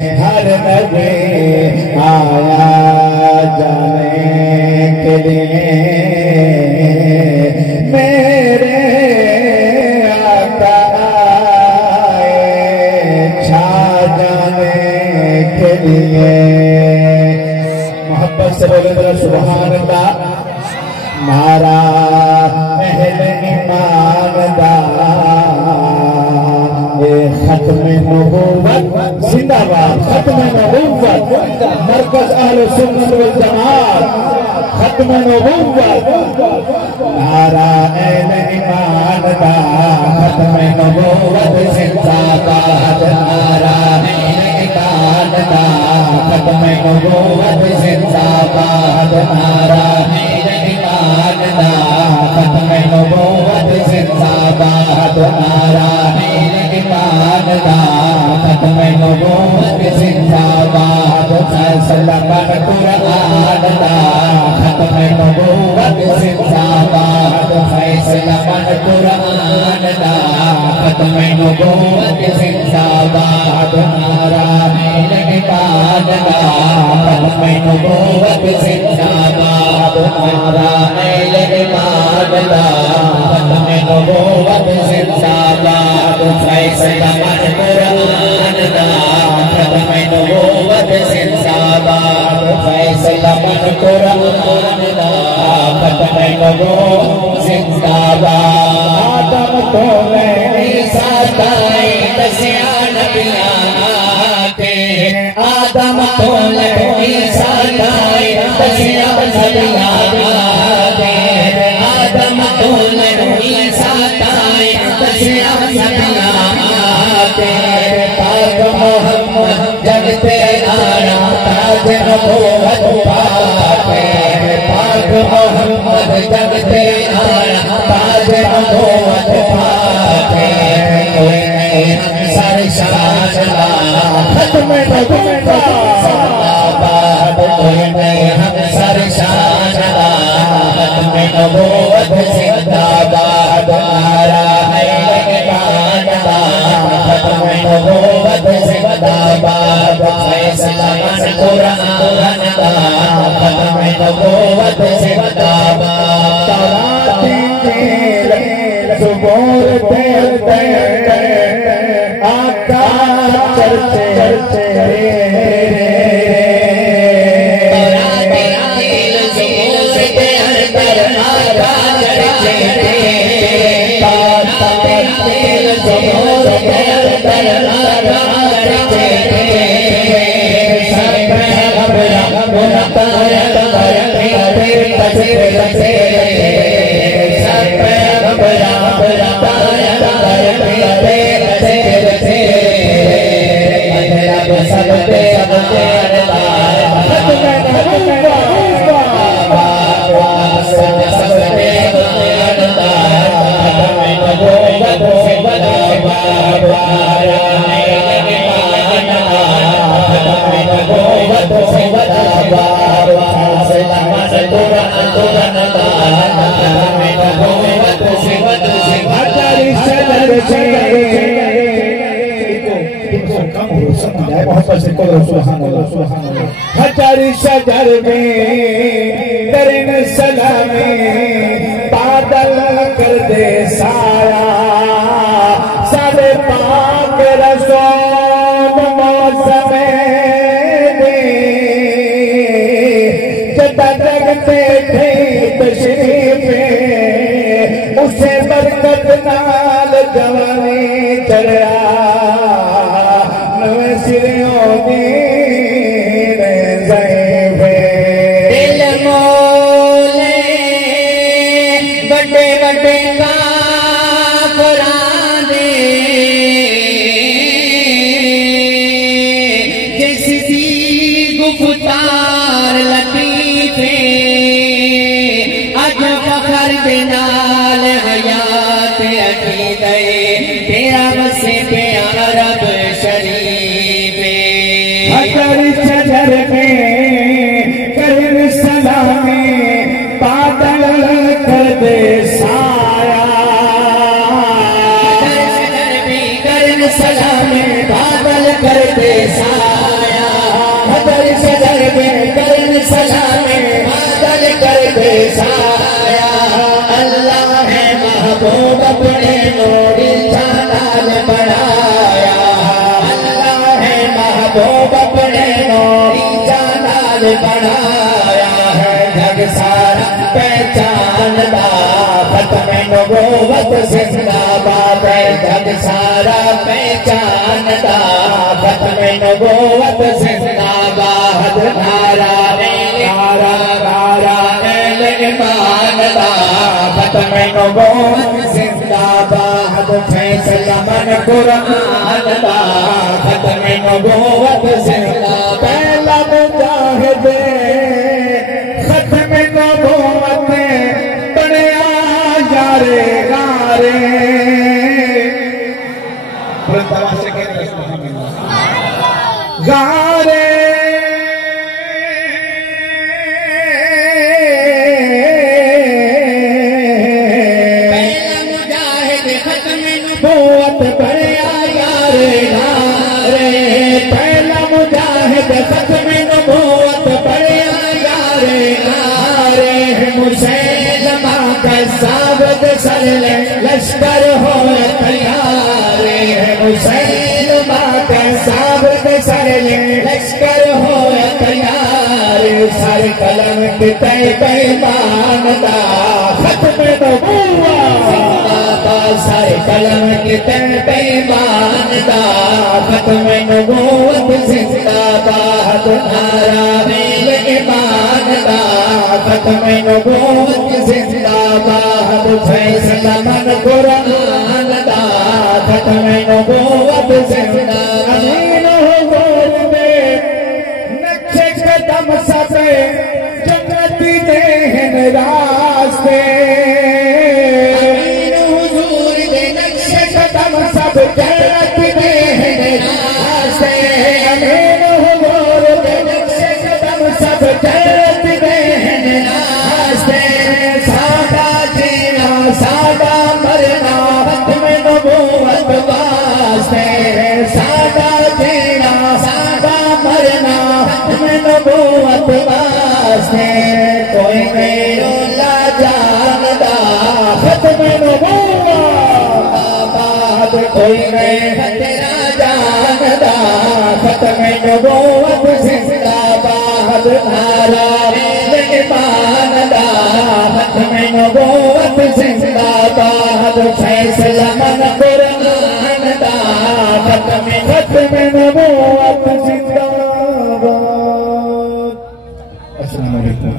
हर नबी आया जाने के लिए मेरे आका आए छा जाने के लिए। मोहब्बत से बोले जरा सुभान अल्लाह। मारा अहले ईमान दा खत्मे नबूवत जिंदाबाद, खत्मे नबूवत मरकज अहले सुन्नत वल जमात खत्मे नबूवत। नारा अहले ईमान दा खत्मे नबूवत जिंदाबाद, नारा अहले ईमान दा खत्मे नबूवत जिंदाबाद, नारा अहले ईमान दा खत्मे नबूवत जिंदाबाद, नारा ईमान दा खत्मे नबूवत जिंदाबाद, फैसला पर कुरान दा खत्मे नबूवत जिंदाबाद, फैसला पर कुरान दा खत्मे नबूवत जिंदाबाद, नारा ईमान दा खत्मे नबूवत जिंदाबाद, नारा ईमान दा खत्मे नबूवत जिंदाबाद, फैसला पर कुरान दा खत्मे नबूवत जिंदाबाद, फैसला पर कुरान दा खत्मे नबूवत जिंदाबाद। आदम तो ईसा ताई दसिया नबियां के, आदम तो ईसा ताई दसिया नबियां के, आदम तो ईसा ताई दसिया नबियां के, पाक मोहम्मद जगते आया ताज नबूवत पाके, पाक मोहम्मद जगते आया ताज नबूवत पाके, कोई नहीं हमसर शाहजला खत्मे नबूवत जिंदाबाद, कोई नहीं हमसर शाहजला खत्मे नबूवत जिंदाबाद, नारा ईमान दा खत्मे नबूवत जिंदाबाद, फैसला पर कुरान दा खत्मे नबूवत जिंदाबाद। तौरात इंजील ज़बूर ते आका चलते तौरात इंजील ज़बूर ते आका चलते, तौरात इंजील ज़बूर ते आका चलते, हजारी शजर में करें सलामी बादल कर दे साया, सारे पाक रसूल मौसम दे जदा जगते थे तशरीफ उसे बरकत नाल जवानी चढ़ा नवे सिरों की दिल मोले बड़े बड़े काफरां दे किसी गुफ्तार लतीफे अज फखर दे नाल हयात अटी गए तेरा बसे पे अरब शरीफे। साया अल्लाह है महबूब अपने नूरी जालाल बढ़ाया अल्लाह है महबूब अपने नूरी जालाल बढ़ाया है जग सारा पहचानदा खत्म नबूवत जिंदाबाद है जग सारा पहचानदा खत्म नबूवत जिंदाबाद नारा नारा नारा ईमानदा खत्म नबूवत जिंदाबाद फैसला मन कुरान दा खत्म नबूवत जिंदाबाद पहला मुजाहिद खत्म नबूवत बनया यारे गारे गारे नबूवत बढ़िया यारे गारे पहला मुजाहिद खत्म नबूवत बढ़िया यारे गारे मुसैलमा का साबित सरले लश्कर हो तैयार मुसैलमा का साबित सरले लश्कर हो तैयार सर कलम के तय पैमान दा खत्म नबूवत सर कलम के तय पैमान दा खत्म नबूवत जिंदाबाद नारा ईमान दा खत्म नबूवत जिंदाबाद फैसला मन कुरान दा खत्म नबूवत जिंदाबाद अमीन हुजूर दे नक्शे कदम सब जन्नती दे रास्ते अमीन हुजूर दे नक्शे कदम सब जन्नती दे रास्ते अमीन हुजूर दे नक्शे कदम सब जन्नती दे रास्ते सादा जीना सादा मरना खत्म नबूवत वास्ते सादा जीना सादा मरना खत्म नबूवत वास्ते कोई मेरो ला जानदा खत्म नबूवत आबाद कोई मैं तेरा जानदा खत्म नबूवत जिंदाबाद नारा ईमान दा खत्म नबूवत जिंदाबाद फैसला मन कुरान दा खत्म नबूवत जिंदाबाद। अस्सलाम वालेकुम।